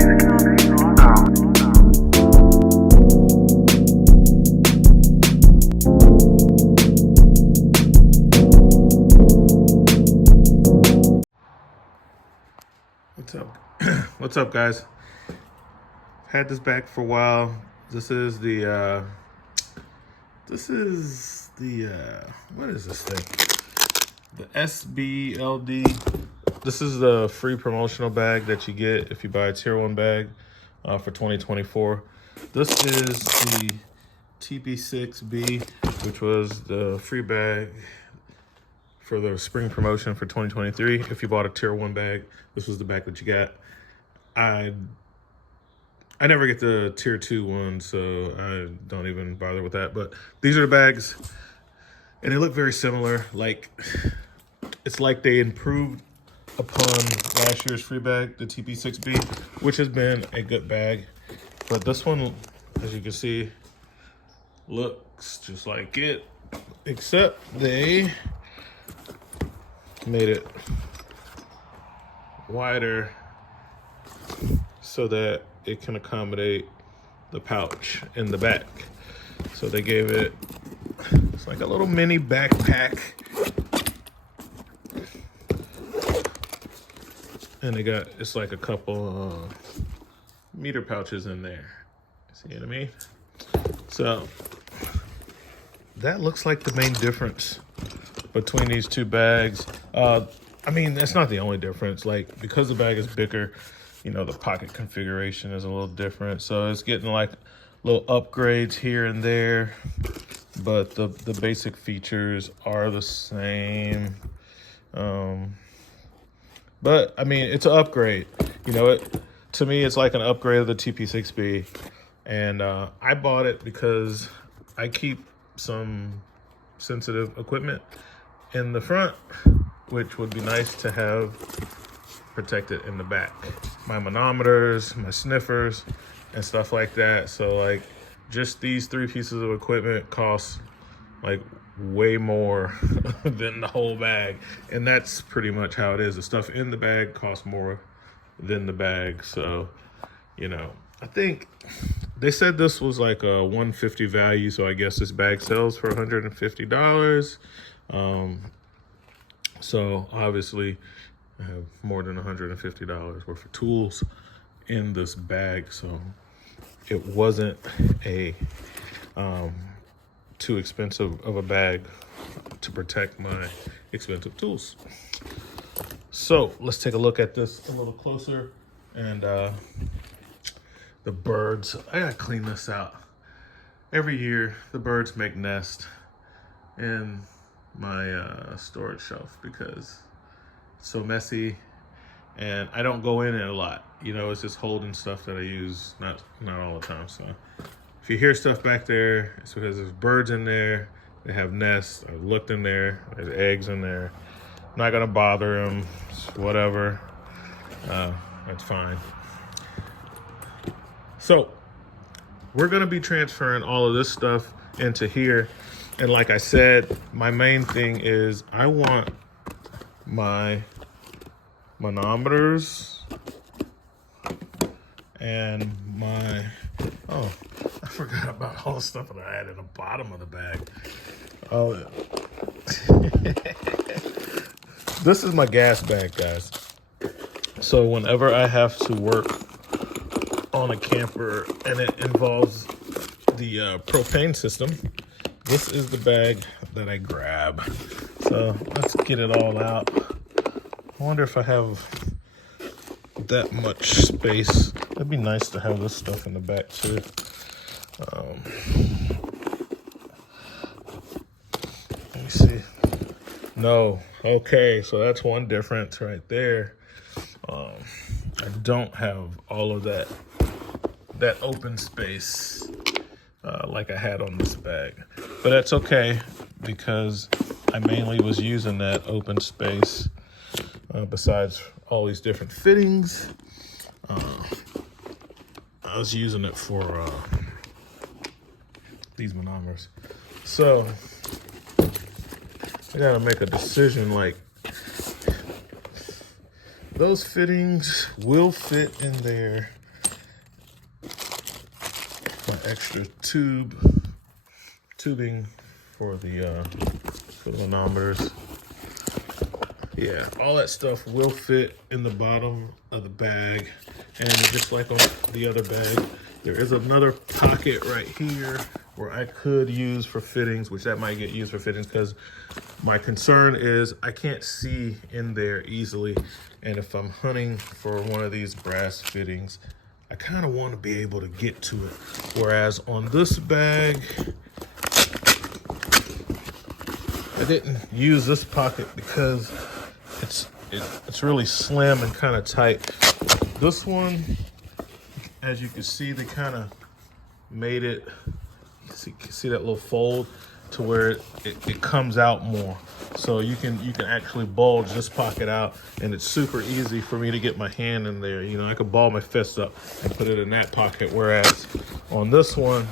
What's up? What's up, guys? Had this back for a while. This is the what is this thing? The SB-LD. This is the free promotional bag that you get if you buy a tier 1 bag for 2024. This is the TP6B, which was the free bag for the spring promotion for 2023. If you bought a tier 1 bag, this was the bag that you got. I never get the tier 2 one, so I don't even bother with that. But these are the bags, and they look very similar. Like, it's like they improved upon last year's free bag, the TP6B, which has been a good bag. But this one, as you can see, looks just like it, except they made it wider so that it can accommodate the pouch in the back. So they gave it, it's like a little mini backpack. And they got, it's like a couple meter pouches in there. See what I mean? So that looks like the main difference between these two bags. I mean, that's not the only difference. Like, because the bag is bigger, you know, the pocket configuration is a little different. So it's getting like little upgrades here and there, but the basic features are the same. But I mean, it's an upgrade. You know, to me, it's like an upgrade of the TP6B. And I bought it because I keep some sensitive equipment in the front, which would be nice to have protected in the back. My manometers, my sniffers, and stuff like that. So like, just these 3 pieces of equipment cost like way more than the whole bag. And that's pretty much how it is. The stuff in the bag costs more than the bag. So, you know, I think they said this was like a $150 value. So I guess this bag sells for $150. So obviously I have more than $150 worth of tools in this bag. So it wasn't a too expensive of a bag to protect my expensive tools. So let's take a look at this a little closer. And the birds, I gotta clean this out. Every year the birds make nests in my storage shelf because it's so messy, and I don't go in it a lot. You know, it's just holding stuff that I use not all the time. So if you hear stuff back there, it's because there's birds in there. They have nests. I've looked in there. There's eggs in there. I'm not gonna bother them. It's whatever. That's fine. So we're gonna be transferring all of this stuff into here. And like I said, my main thing is I want my manometers and my, oh, I forgot about all the stuff that I had in the bottom of the bag. Oh, this is my gas bag, guys. So whenever I have to work on a camper and it involves the propane system, this is the bag that I grab. So let's get it all out. I wonder if I have that much space. It'd be nice to have this stuff in the back too. Let me see. No. Okay, so that's one difference right there. I don't have all of that open space like I had on this bag. But that's okay, because I mainly was using that open space besides all these different fittings. I was using it for these manometers. So I gotta make a decision, like, those fittings will fit in there extra tubing for the manometers. Yeah, all that stuff will fit in the bottom of the bag. And just like on the other bag, there is another pocket right here where I could use for fittings, which that might get used for fittings because my concern is I can't see in there easily. And if I'm hunting for one of these brass fittings, I kind of want to be able to get to it. Whereas on this bag, I didn't use this pocket because it's really slim and kind of tight. This one, as you can see, they kind of made it, see that little fold to where it comes out more. So you can actually bulge this pocket out, and it's super easy for me to get my hand in there. You know, I could ball my fist up and put it in that pocket. Whereas on this one,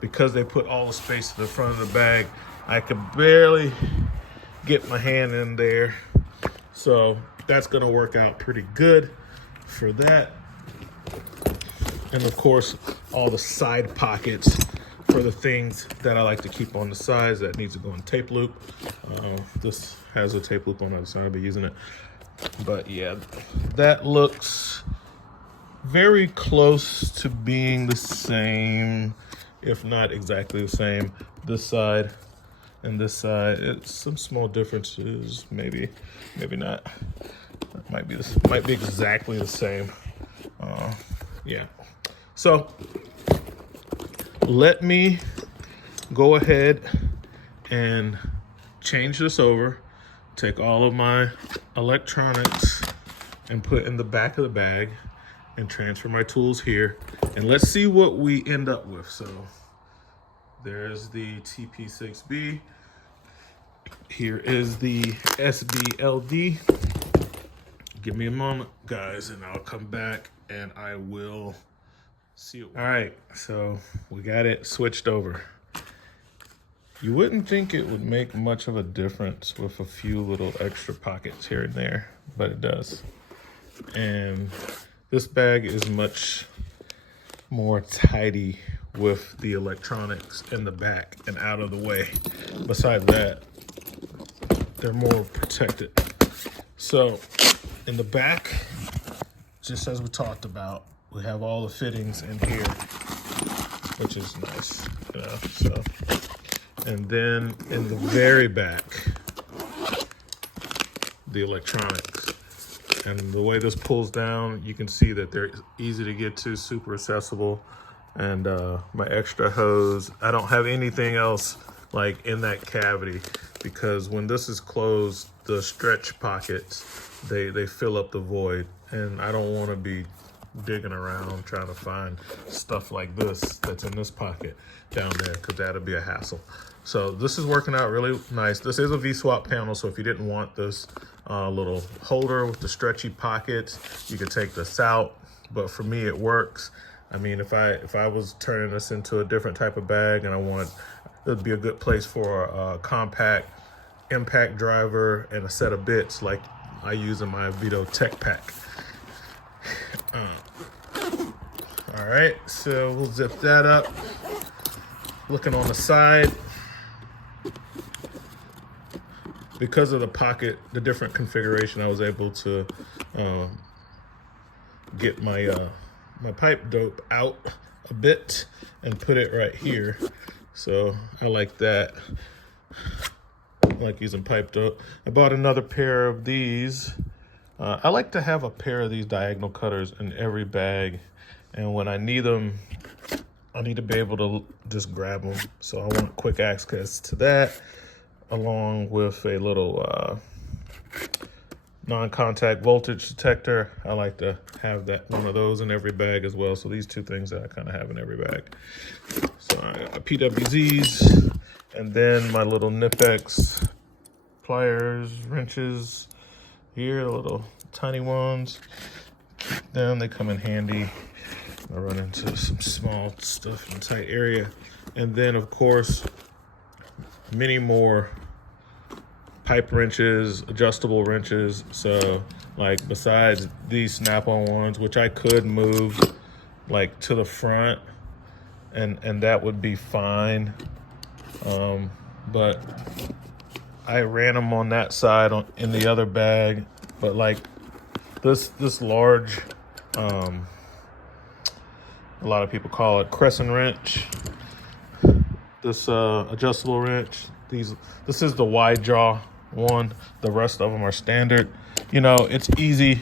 because they put all the space to the front of the bag, I could barely get my hand in there. So that's gonna work out pretty good for that. And of course, all the side pockets for the things that I like to keep on the sides that needs to go in tape loop. This has a tape loop on the other side, I'll be using it. But yeah, that looks very close to being the same, if not exactly the same. This side and this side, it's some small differences, maybe not. Might be exactly the same. Yeah. So let me go ahead and change this over, take all of my electronics and put in the back of the bag and transfer my tools here. And let's see what we end up with. So there's the TP6B. Here is the SB-LD. Give me a moment, guys, and I'll come back and I will see you. All right, so we got it switched over. You wouldn't think it would make much of a difference with a few little extra pockets here and there, but it does. And this bag is much more tidy with the electronics in the back and out of the way. Besides that, they're more protected. So in the back, just as we talked about, we have all the fittings in here, which is nice. So, and then in the very back, the electronics. And the way this pulls down, you can see that they're easy to get to, super accessible. And my extra hose, I don't have anything else like in that cavity, because when this is closed, the stretch pockets, they fill up the void, and I don't want to be digging around trying to find stuff like this that's in this pocket down there, because that'll be a hassle. So this is working out really nice. This is a V-swap panel, so if you didn't want this little holder with the stretchy pockets, you could take this out. But for me, it works. I mean, if I was turning this into a different type of bag and I want, it would be a good place for a compact impact driver and a set of bits like I use in my Veto Tech Pack. All right, so we'll zip that up. Looking on the side, because of the pocket, the different configuration, I was able to get my my pipe dope out a bit and put it right here. So I like that. I like using pipe dope. I bought another pair of these. I like to have a pair of these diagonal cutters in every bag, and when I need them, I need to be able to just grab them. So I want quick access to that, along with a little non-contact voltage detector. I like to have that, one of those in every bag as well. So these two things that I kind of have in every bag. So I got PWZs, and then my little Nipex pliers, wrenches here, the little tiny ones. Then they come in handy. I run into some small stuff in a tight area. And then of course, many more pipe wrenches, adjustable wrenches. So like besides these snap-on ones, which I could move like to the front, and that would be fine. But I ran them on that side in the other bag. But like this large, a lot of people call it crescent wrench. This adjustable wrench. This is the wide jaw one. The rest of them are standard. You know, it's easy.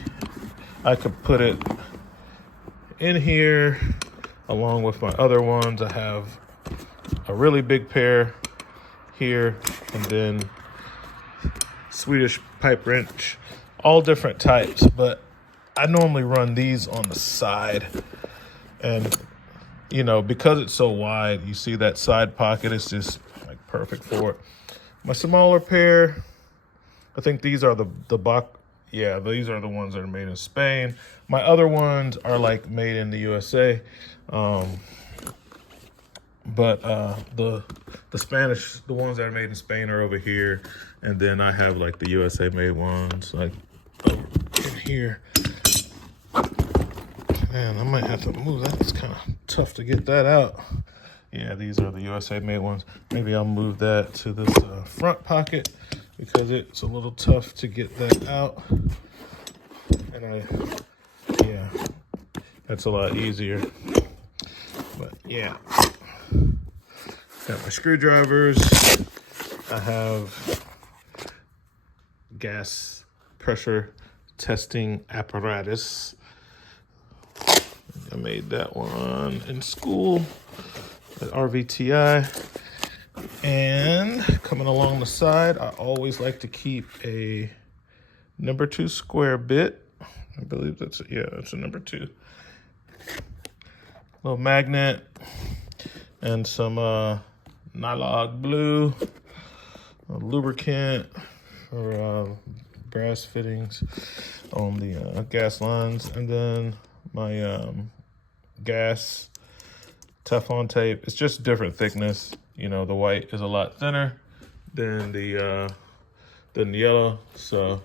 I could put it in here along with my other ones. I have a really big pair here, and then Swedish pipe wrench, all different types, but I normally run these on the side. And you know, because it's so wide, you see that side pocket is just like perfect for it. My smaller pair, I think these are the yeah, these are the ones that are made in Spain. My other ones are like made in the USA. But the Spanish, the ones that are made in Spain are over here. And then I have like the USA made ones like over in here. Man, I might have to move that. It's kind of tough to get that out. Yeah, these are the USA made ones. Maybe I'll move that to this front pocket because it's a little tough to get that out. And yeah, that's a lot easier. But yeah, got my screwdrivers. I have gas pressure testing apparatus. I made that one in school at RVTI. And coming along the side, I always like to keep a number 2 square bit. I believe that's it. Yeah, that's a number 2. Little magnet and some Nylog blue, a lubricant for brass fittings on the gas lines, and then my gas Teflon tape. It's just different thickness. You know, the white is a lot thinner than the yellow, so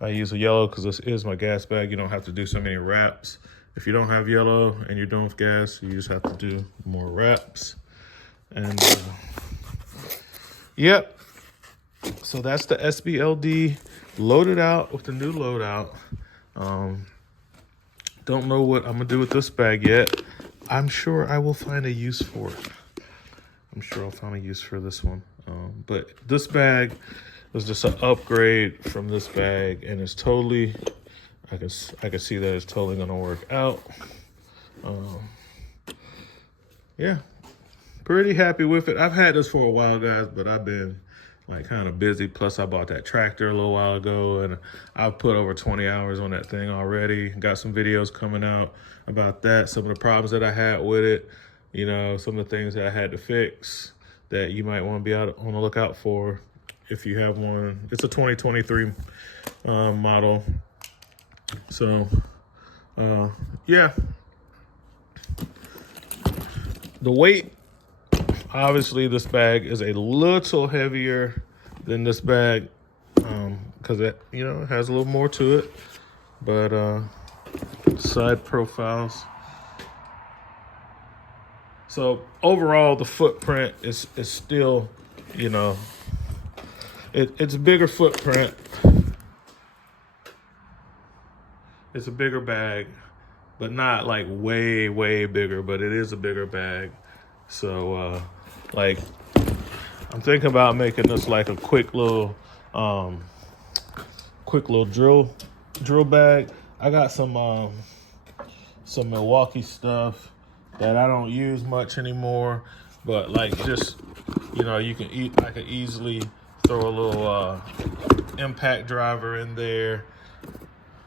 I use a yellow because this is my gas bag. You don't have to do so many wraps. If you don't have yellow and you're doing with gas, you just have to do more wraps. And yep, so that's the SB-LD loaded out with the new loadout. Don't know what I'm gonna do with this bag yet. I'm sure I will find a use for it. I'm sure I'll find a use for this one. But this bag was just an upgrade from this bag, and it's totally, I can see that it's totally gonna work out. Yeah, pretty happy with it. I've had this for a while, guys, but I've been like kind of busy. Plus I bought that tractor a little while ago, and I've put over 20 hours on that thing already. Got some videos coming out about that, some of the problems that I had with it, you know, some of the things that I had to fix that you might want to be out on the lookout for if you have one. It's a 2023 model. So yeah, the weight, obviously this bag is a little heavier than this bag because it, you know, it has a little more to it. But side profiles. So overall, the footprint is still, you know, it's a bigger footprint. It's a bigger bag, but not like way, way bigger, but it is a bigger bag. So like I'm thinking about making this like a quick little drill bag. I got some Milwaukee stuff that I don't use much anymore, but like just, you know, I could easily throw a little impact driver in there,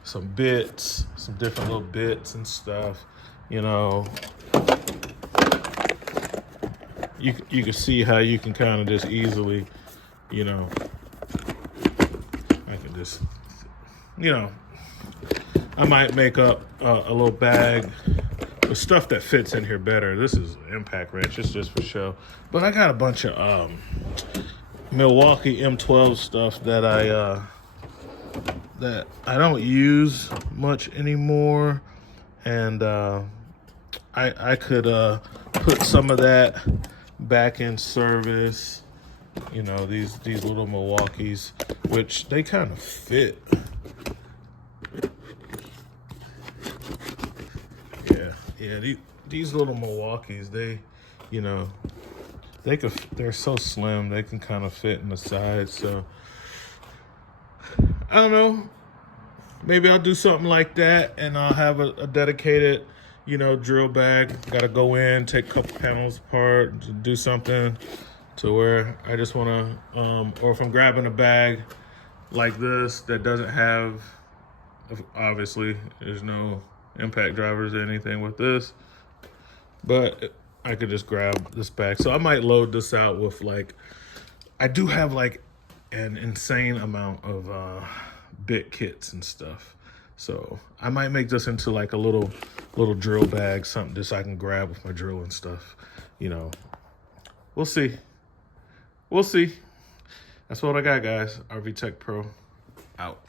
some bits, some different little bits and stuff, you know. You can see how you can kind of just easily, you know, I can just, you know, I might make up a little bag with stuff that fits in here better. This is an impact wrench, it's just for show. But I got a bunch of Milwaukee M12 stuff that I don't use much anymore. And I could put some of that back in service. You know, these little Milwaukees, which they kind of fit. Yeah, these little Milwaukees, they, you know, they're so slim, they can kind of fit in the side. So I don't know, maybe I'll do something like that, and I'll have a dedicated, you know, drill bag. Got to go in, take a couple panels apart, do something to where I just want to, or if I'm grabbing a bag like this that doesn't have, obviously, there's no impact drivers or anything with this, but I could just grab this bag. So I might load this out with, like, I do have like an insane amount of bit kits and stuff. So I might make this into like a little drill bag, something just I can grab with my drill and stuff. You know, we'll see. We'll see. That's what I got, guys. RV Tech Pro out.